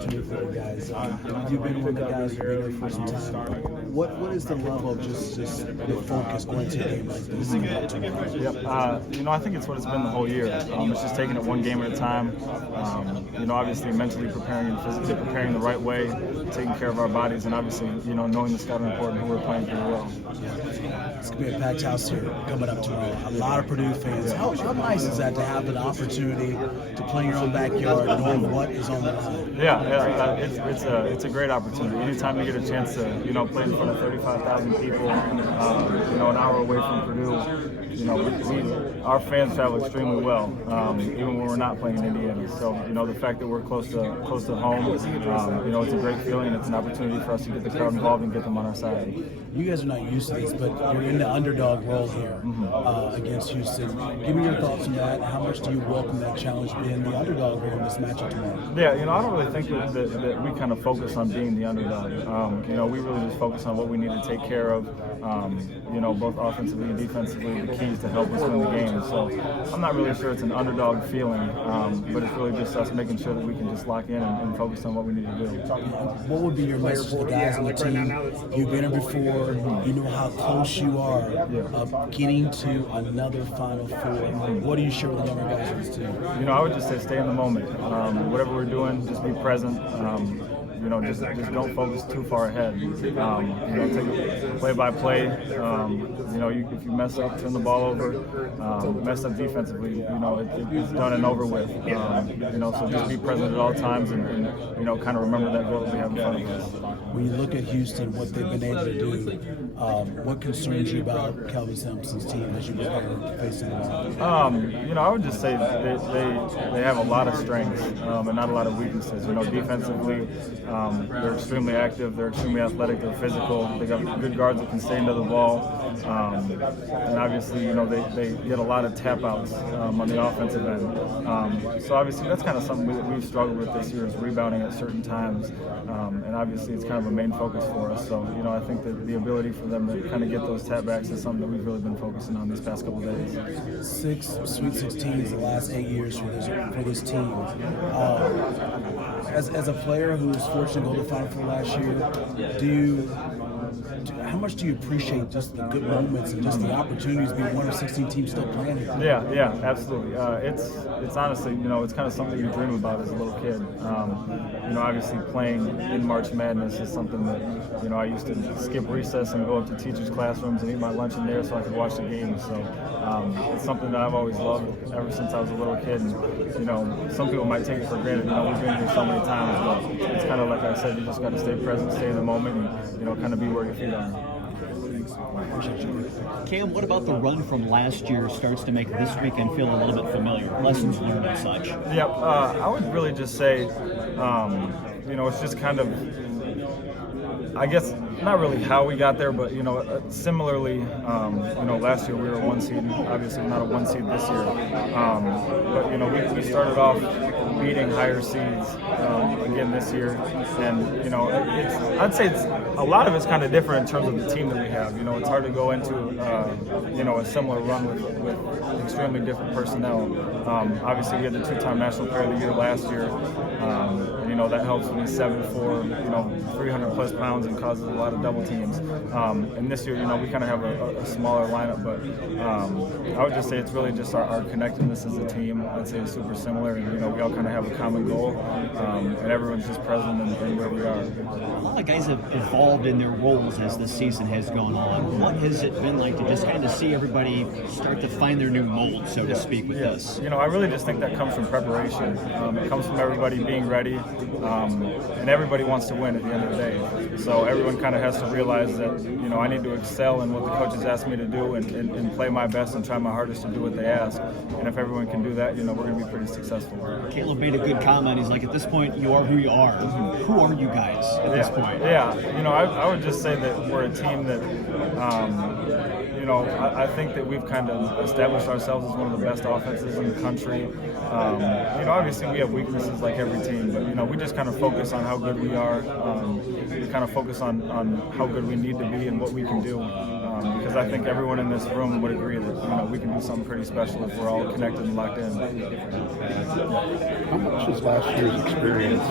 opportunity for you guys. You've been one of the guys who've been here for some time. What is the level of just the focus going to a game like this? Yep. I think it's what it's been the whole year. It's just taking it one game at a time. Obviously mentally preparing and physically preparing the right way, taking care of our bodies, and obviously, knowing the scouting report and who we're playing pretty well. It's going to be a packed house here coming up tomorrow. A lot of Purdue fans. How nice is that to have an opportunity to play in your own backyard, knowing what is on the line? It's a great opportunity. Anytime you get a chance to, play in front of 35,000 people, an hour away from Purdue, our fans travel extremely well, even when we're not playing in Indiana. So, the fact that we're close to home, it's a great feeling. It's an opportunity for us to get the crowd involved and get them on our side. You guys are not used to this, but you're in the underdog role here against Houston. Give me your thoughts on that. How much do you welcome that challenge being the underdog role in this matchup tomorrow? Yeah, I don't really think that we kind of focus on being the underdog. We really just focus on what we need to take care of, both offensively and defensively, the keys to help us win the game. So I'm not really sure it's an underdog feeling, but it's really just us making sure that we can just lock in and focus on what we need to do. What would be your message to the guys on the team? You've been here before. You know how close you are of getting to another Final Four. What do you share with the younger guys on this team? I would just say stay in the moment. Whatever we're doing, just be present. Just don't focus too far ahead. Take it play by play. If you mess up, turn the ball over. Mess up defensively, it's done and over with. So just be present at all times and kind of remember that goal that we have in front of us. When you look at Houston, what they've been able to do, what concerns you about Kelvin Sampson's team as you prepare facing them? I would just say they have a lot of strengths and not a lot of weaknesses. Defensively, they're extremely active, they're extremely athletic, they're physical, they got good guards that can stay into the ball, and obviously, they get a lot of tap outs on the offensive end. So obviously that's kind of something that we've struggled with this year is rebounding at certain times, and obviously it's kind of a main focus for us. So, I think that the ability for them to kind of get those tap backs is something that we've really been focusing on these past couple of days. 6 Sweet 16s the last 8 years for this team. As a player who was fortunate to go to the Final Four last year, how much do you appreciate just the good moments and just the opportunities to be one of 16 teams still playing here? Yeah, absolutely. It's honestly, it's kind of something you dream about as a little kid. Obviously playing in March Madness is something that, I used to skip recess and go up to teachers' classrooms and eat my lunch in there so I could watch the games. So it's something that I've always loved ever since I was a little kid. And, some people might take it for granted. We've been here so many times, but it's kind of like I said, you just got to stay present, stay in the moment, and, kind of be where your feet are. Cam, what about the run from last year starts to make this weekend feel a little bit familiar? Lessons learned and such. Yeah, I would really just say, it's just kind of, I guess, not really how we got there, but similarly, last year we were a 1 seed. Obviously, not a 1 seed this year, but we started off beating higher seeds again this year, and I'd say a lot of it's kind of different in terms of the team that we have. It's hard to go into a similar run with extremely different personnel. Obviously, we had the 2-time National Player of the Year last year. That helps when he's 7'4", 300 plus pounds and causes a lot of double teams. And this year, we kind of have a smaller lineup, but I would just say it's really just our connectedness as a team. I'd say it's super similar, and we all kind of have a common goal, and everyone's just present in where we are. A lot of guys have evolved in their roles as the season has gone on. What has it been like to just kind of see everybody start to find their new mold, so to speak, with this? I really just think that comes from preparation. It comes from everybody being ready, and everybody wants to win at the end of the day. So everyone kind of has to realize that, I need to excel in what the coaches ask me to do and play my best and try my hardest to do what they ask. And if everyone can do that, we're going to be pretty successful. Caleb made a good comment. He's like, at this point, you are who you are. Who are you guys at this point? Yeah, I would just say that we're a team that, I think that we've kind of established ourselves as one of the best offenses in the country. Obviously we have weaknesses like every team, but, we just kind of focus on how good we are. We kind of focus on how good we need to be and what we can do. Because I think everyone in this room would agree that, we can do something pretty special if we're all connected and locked in. How much has last year's experience